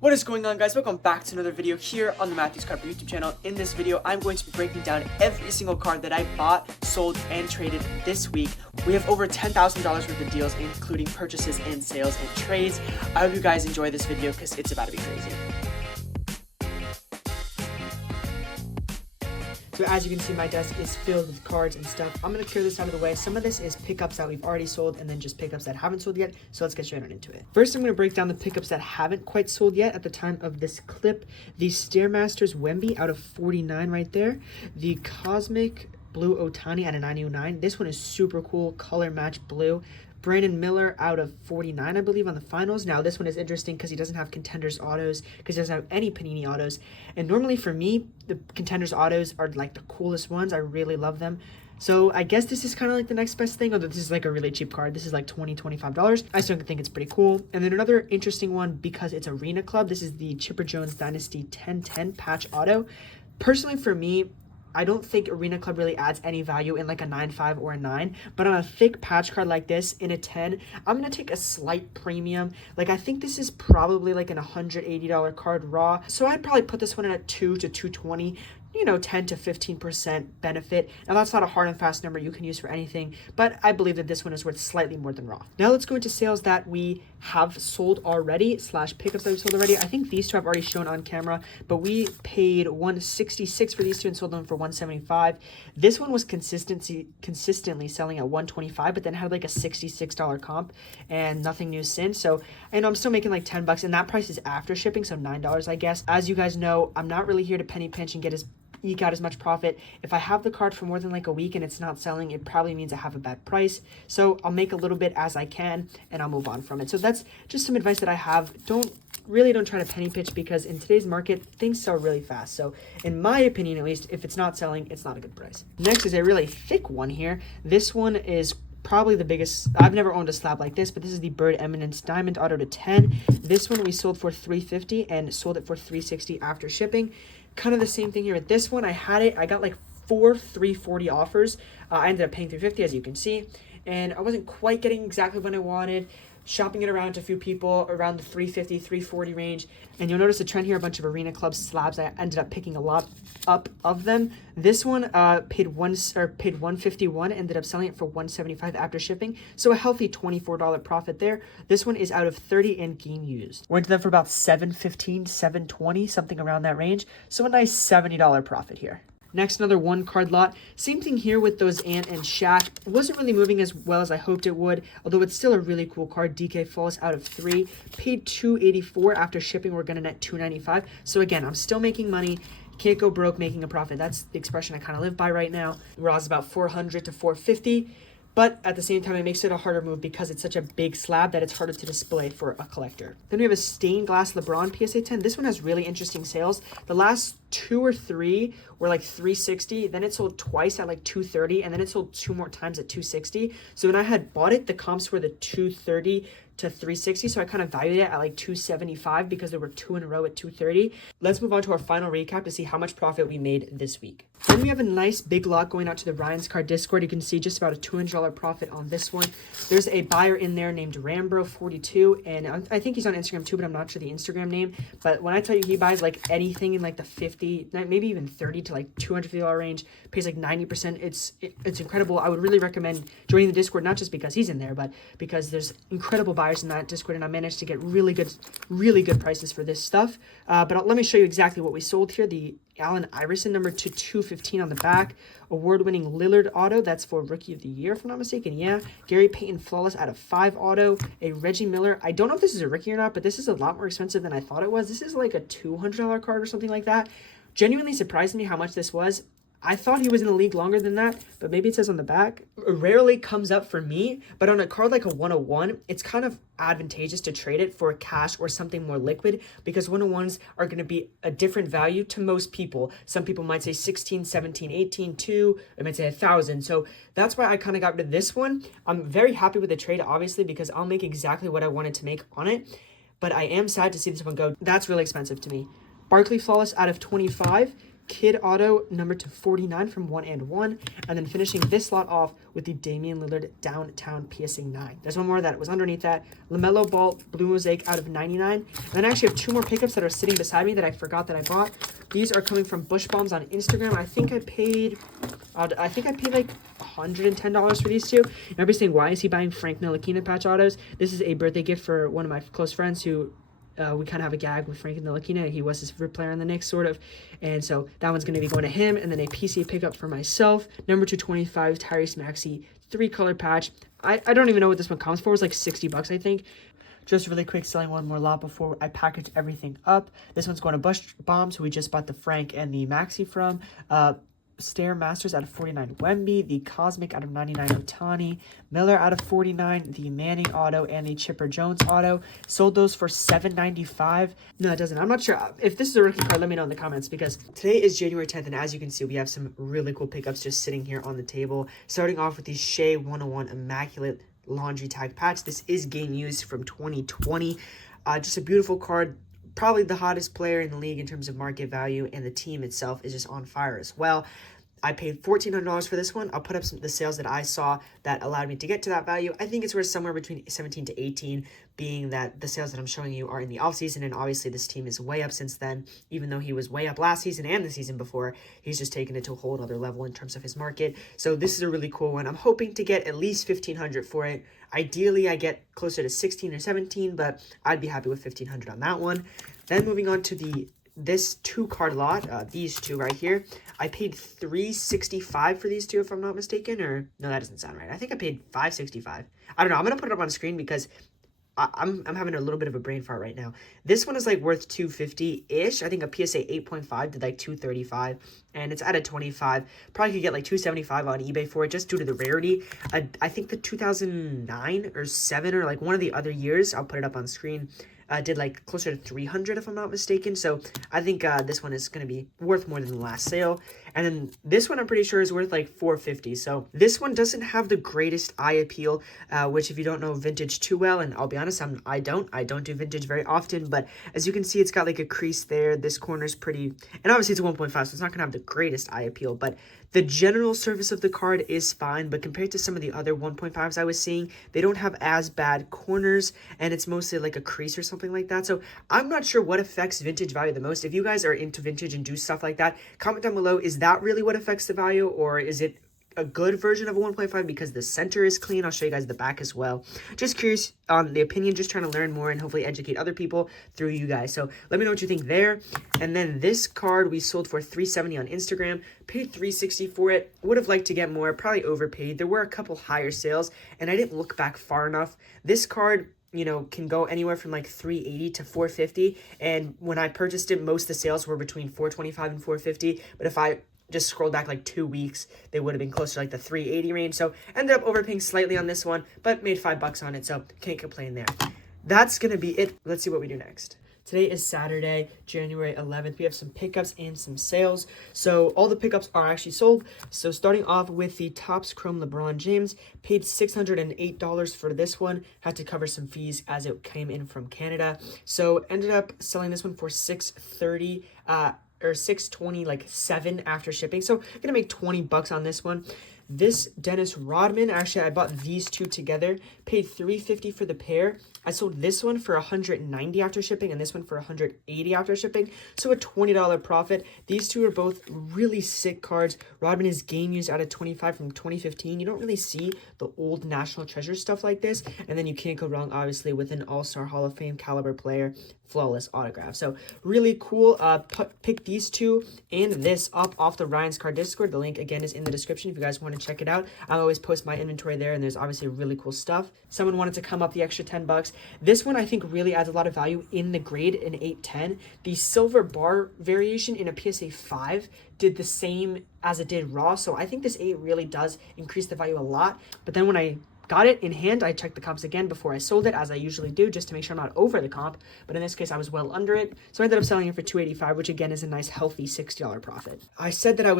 What is going on, guys? Welcome back to another video here on the Matthews Card YouTube channel. In this video, I'm going to be breaking down every single card that I bought, sold, and traded this week. We have over $10,000 worth of deals, including purchases and sales and trades. I hope you guys enjoy this video because it's about to be crazy. So as you can see, my desk is filled with cards and stuff. I'm going to clear this out of the way. Some of this is pickups that we've already sold and then just pickups that haven't sold yet. So let's get straight on into it. First, I'm going to break down the pickups that haven't quite sold yet at the time of this clip. The Stairmasters Wemby out of 49 right there. The Cosmic Blue Ohtani at a 99. This one is super cool. Color match blue. Brandon Miller out of 49, I believe, on the finals. Now, this one is interesting because he doesn't have Contenders autos, because he doesn't have any Panini autos. And normally for me, the Contenders autos are like the coolest ones. I really love them. So I guess this is kind of like the next best thing, although this is like a really cheap card. This is like $20, $25. I still think it's pretty cool. And then another interesting one, because it's Arena Club, this is the Chipper Jones Dynasty 1010 patch auto. Personally, for me, I don't think Arena Club really adds any value in like a 9.5 or a 9, but on a thick patch card like this in a 10, I'm going to take a slight premium. Like, I think this is probably like an $180 card raw, so I'd probably put this one in at 2 to 220. 10 to 15% benefit. Now, that's not a hard and fast number you can use for anything, but I believe that this one is worth slightly more than raw. Now, let's go into sales that we have sold already, / pickups that we've sold already. I think these two I've already shown on camera, but we paid $166 for these two and sold them for $175. This one was consistently selling at $125, but then had like a $66 comp and nothing new since. So I know I'm still making like $10, and that price is after shipping, so $9, I guess. As you guys know, I'm not really here to penny pinch and eke out as much profit. If I have the card for more than like a week and it's not selling, it probably means I have a bad price. So I'll make a little bit as I can and I'll move on from it. So that's just some advice that I have. Don't try to penny pitch, because in today's market, things sell really fast. So in my opinion, at least, if it's not selling, it's not a good price. Next is a really thick one here. This one is probably the biggest. I've never owned a slab like this, but this is the Bird Eminence Diamond Auto to 10. This one we sold for $350 and sold it for $360 after shipping. Kind of the same thing here with this one. I got like 4 $340 offers. I ended up paying $350, as you can see, and I wasn't quite getting exactly what I wanted. Shopping it around to a few people around the $350, $340 range. And you'll notice a trend here, a bunch of Arena Club slabs. I ended up picking a lot up of them. This one paid $151, ended up selling it for $175 after shipping. So a healthy $24 profit there. This one is out of 30 and game used. Went to them for about $715, $720, something around that range. So a nice $70 profit here. Next, another one card lot. Same thing here with those Ant and Shaq. It wasn't really moving as well as I hoped it would, although it's still a really cool card. DK Flawless out of 3. Paid $284 after shipping. We're gonna net $295. So again, I'm still making money. Can't go broke making a profit. That's the expression I kind of live by right now. Raw's about $400 to $450. But at the same time, it makes it a harder move because it's such a big slab that it's harder to display for a collector. Then we have a stained glass LeBron PSA 10. This one has really interesting sales. The last 2 or 3 were like $360. Then it sold twice at like $230, and then it sold 2 more times at $260. So when I had bought it, the comps were the $230 to $360, so I kind of valued it at like $275 because there were 2 in a row at $230. Let's move on to our final recap to see how much profit we made this week. Then we have a nice big lot going out to the Ryan's Card Discord. You can see just about a $200 profit on this one. There's a buyer in there named Rambro42, and I think he's on Instagram too, but I'm not sure the Instagram name. But when I tell you he buys like anything in like the 50, maybe even 30 to like $250 range, pays like 90%. It's incredible. I would really recommend joining the Discord, not just because he's in there, but because there's incredible buyers in that Discord, and I managed to get really good prices for this stuff. But let me show you exactly what we sold here. The Allen Iverson number to 215 on the back. Award-winning Lillard auto. That's for Rookie of the Year, if I'm not mistaken. Yeah. Gary Payton Flawless out of 5 auto. A Reggie Miller. I don't know if this is a rookie or not, but this is a lot more expensive than I thought it was. This is like a $200 card or something like that. Genuinely surprised me how much this was. I thought he was in the league longer than that, but maybe it says on the back. It rarely comes up for me, but on a card like a 101, it's kind of advantageous to trade it for cash or something more liquid, because 101s are going to be a different value to most people. Some people might say 16, 17, 18, 2, I might say 1,000. So that's why I kind of got rid of this one. I'm very happy with the trade, obviously, because I'll make exactly what I wanted to make on it, but I am sad to see this one go. That's really expensive to me. Barkley Flawless out of 25. Kid Auto number to 49 from 1 and 1. And then finishing this lot off with the Damian Lillard Downtown PSA 9. There's one more that was underneath that. LaMelo Ball Blue Mosaic out of 99. And then I actually have 2 more pickups that are sitting beside me that I forgot that I bought. These are coming from Bush Bombs on Instagram. I think I paid like $110 for these two. And everybody's saying, why is he buying Frank Ntilikina patch autos? This is a birthday gift for one of my close friends who we kind of have a gag with Frank Ntilikina. He was his favorite player in the Knicks, sort of. And so that one's going to be going to him. And then a PC pickup for myself. Number 225, Tyrese Maxey, 3-color patch. I don't even know what this one comes for. It's like $60, I think. Just really quick, selling one more lot before I package everything up. This one's going to Bush Bombs, who we just bought the Frank and the Maxey from. Stair Masters out of 49 Wemby, the Cosmic out of 99 Otani, Miller out of 49, the Manning auto, and the Chipper Jones auto. Sold those for $7.95. No, it doesn't. I'm not sure. If this is a rookie card, let me know in the comments, because today is January 10th, and as you can see, we have some really cool pickups just sitting here on the table. Starting off with the Shea 101 Immaculate Laundry Tag Patch. This is game used from 2020. Just a beautiful card. Probably the hottest player in the league in terms of market value, and the team itself is just on fire as well. I paid $1,400 for this one. I'll put up the sales that I saw that allowed me to get to that value. I think it's worth somewhere between 17 to 18, being that the sales that I'm showing you are in the offseason, and obviously this team is way up since then. Even though he was way up last season and the season before, he's just taken it to a whole other level in terms of his market. So this is a really cool one. I'm hoping to get at least $1,500 for it. Ideally, I get closer to 16 or 17, but I'd be happy with $1,500 on that one. Then moving on to this 2-card lot, these two right here. I paid $365 for these two, if I'm not mistaken, or no, that doesn't sound right. I think I paid $565. I don't know. I'm gonna put it up on screen because I'm having a little bit of a brain fart right now. This one is like worth $250-ish. I think a PSA 8.5 did like $235, and it's at a 25. Probably could get like $275 on eBay for it just due to the rarity. I think the 2009 or 7 or like one of the other years, I'll put it up on screen, did like closer to 300 if I'm not mistaken. So I think this one is going to be worth more than the last sale. And then this one I'm pretty sure is worth like 450. So this one doesn't have the greatest eye appeal, which if you don't know vintage too well, and I'll be honest, I don't do vintage very often, but as you can see, it's got like a crease there. This corner is pretty, and obviously it's a 1.5, so it's not gonna have the greatest eye appeal, but the general surface of the card is fine. But compared to some of the other 1.5s I was seeing, they don't have as bad corners, and it's mostly like a crease or something like that. So I'm not sure what affects vintage value the most. If you guys are into vintage and do stuff like that, comment down below. Is that really what affects the value, or is it a good version of a 1.5 because the center is clean? I'll show you guys the back as well. Just curious on the opinion, just trying to learn more and hopefully educate other people through you guys. So let me know what you think there. And then this card we sold for $370 on Instagram, paid $360 for it. Would have liked to get more, probably overpaid. There were a couple higher sales and I didn't look back far enough. This card, you know, can go anywhere from like $380 to $450, and when I purchased it, most of the sales were between $425 and $450. But if I just scroll back like 2 weeks, they would have been closer to like the $380 range. So ended up overpaying slightly on this one, but made $5 on it, so can't complain there. That's gonna be it. Let's see what we do next. Today is Saturday, January 11th. We have some pickups and some sales. So all the pickups are actually sold. So starting off with the Topps Chrome LeBron James, paid $608 for this one. Had to cover some fees as it came in from Canada. So ended up selling this one for $630 or $620, like 7 after shipping. So gonna make $20 on this one. This Dennis Rodman, actually I bought these two together, paid $350 for the pair. I sold this one for $190 after shipping and this one for $180 after shipping, so a $20 profit. These two are both really sick cards. Rodman is game used out of 25 from 2015. You don't really see the old National Treasure stuff like this, and then you can't go wrong obviously with an All-Star Hall of Fame caliber player, flawless autograph. So really cool. Pick these two and this up off the Ryan's Card Discord. The link again is in the description if you guys want to check it out. I always post my inventory there, and there's obviously really cool stuff. Someone wanted to come up the extra $10. This one I think really adds a lot of value in the grade in 810. The silver bar variation in a PSA 5 did the same as it did raw, so I think this 8 really does increase the value a lot. But then when I got it in hand, I checked the comps again before I sold it, as I usually do, just to make sure I'm not over the comp. But in this case, I was well under it. So I ended up selling it for $285, which again is a nice, healthy $60 profit. I said that I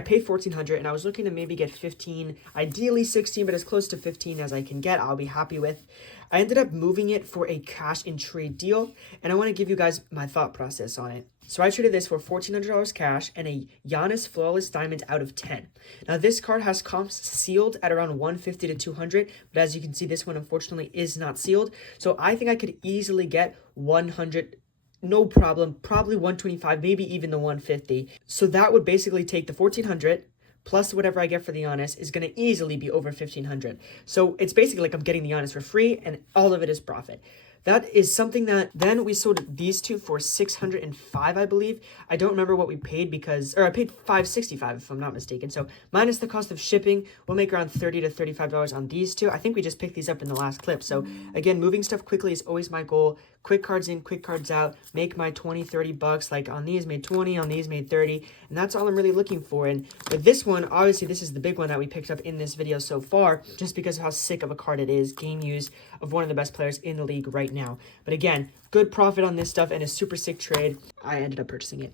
paid $1,400, and I was looking to maybe get 15, ideally 16, but as close to 15 as I can get, I'll be happy with. I ended up moving it for a cash in trade deal, and I want to give you guys my thought process on it. So I traded this for $1,400 cash and a Giannis Flawless Diamond out of 10. Now this card has comps sealed at around 150 to 200, but as you can see, this one unfortunately is not sealed. So I think I could easily get 100, no problem, probably 125, maybe even the 150. So that would basically take the 1,400 plus whatever I get for the Giannis is going to easily be over 1,500. So it's basically like I'm getting the Giannis for free and all of it is profit. That is something that then we sold these two for $605, I believe. I don't remember what we paid or I paid $565 if I'm not mistaken. So minus the cost of shipping, we'll make around $30 to $35 on these two. I think we just picked these up in the last clip. So again, moving stuff quickly is always my goal. Quick cards in, quick cards out, make my 20, 30 bucks. Like on these made 20, on these made 30. And that's all I'm really looking for. And with this one, obviously this is the big one that we picked up in this video so far, just because of how sick of a card it is. Game use of one of the best players in the league right now. But again, good profit on this stuff and a super sick trade. I ended up purchasing it.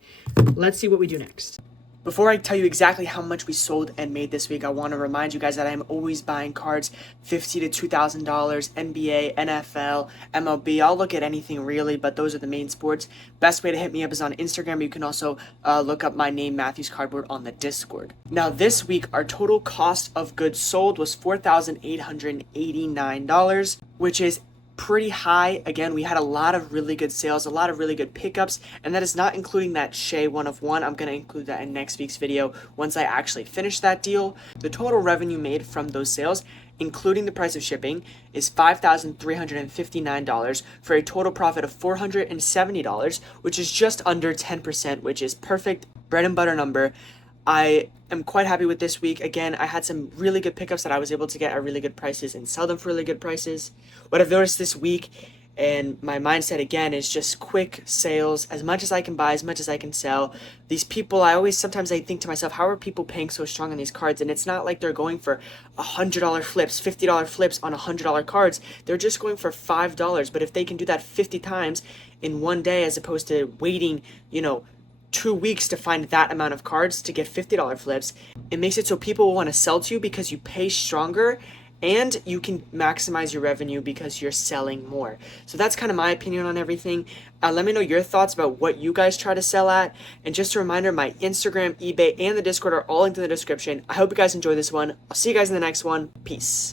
Let's see what we do next. Before I tell you exactly how much we sold and made this week, I want to remind you guys that I am always buying cards $50 to $2,000, NBA, NFL, MLB. I'll look at anything really, but those are the main sports. Best way to hit me up is on Instagram. You can also look up my name, Matthews Cardboard, on the Discord. Now this week, our total cost of goods sold was $4,889, which is pretty high. Again, we had a lot of really good sales, a lot of really good pickups, and that is not including that Shea 1 of 1. I'm going to include that in next week's video once I actually finish that deal. The total revenue made from those sales, including the price of shipping, is $5,359 for a total profit of $470, which is just under 10%, which is perfect bread and butter number. I am quite happy with this week. Again, I had some really good pickups that I was able to get at really good prices and sell them for really good prices. What I've noticed this week, and my mindset again, is just quick sales. As much as I can buy, as much as I can sell. These people, sometimes I think to myself, how are people paying so strong on these cards? And it's not like they're going for $100 flips, $50 flips on $100 cards. They're just going for $5. But if they can do that 50 times in one day, as opposed to waiting, 2 weeks to find that amount of cards to get $50 flips, it makes it so people will want to sell to you because you pay stronger and you can maximize your revenue because you're selling more. So that's kind of my opinion on everything. Let me know your thoughts about what you guys try to sell at. And just a reminder, my Instagram, eBay, and the Discord are all linked in the description. I hope you guys enjoy this one. I'll see you guys in the next one. Peace.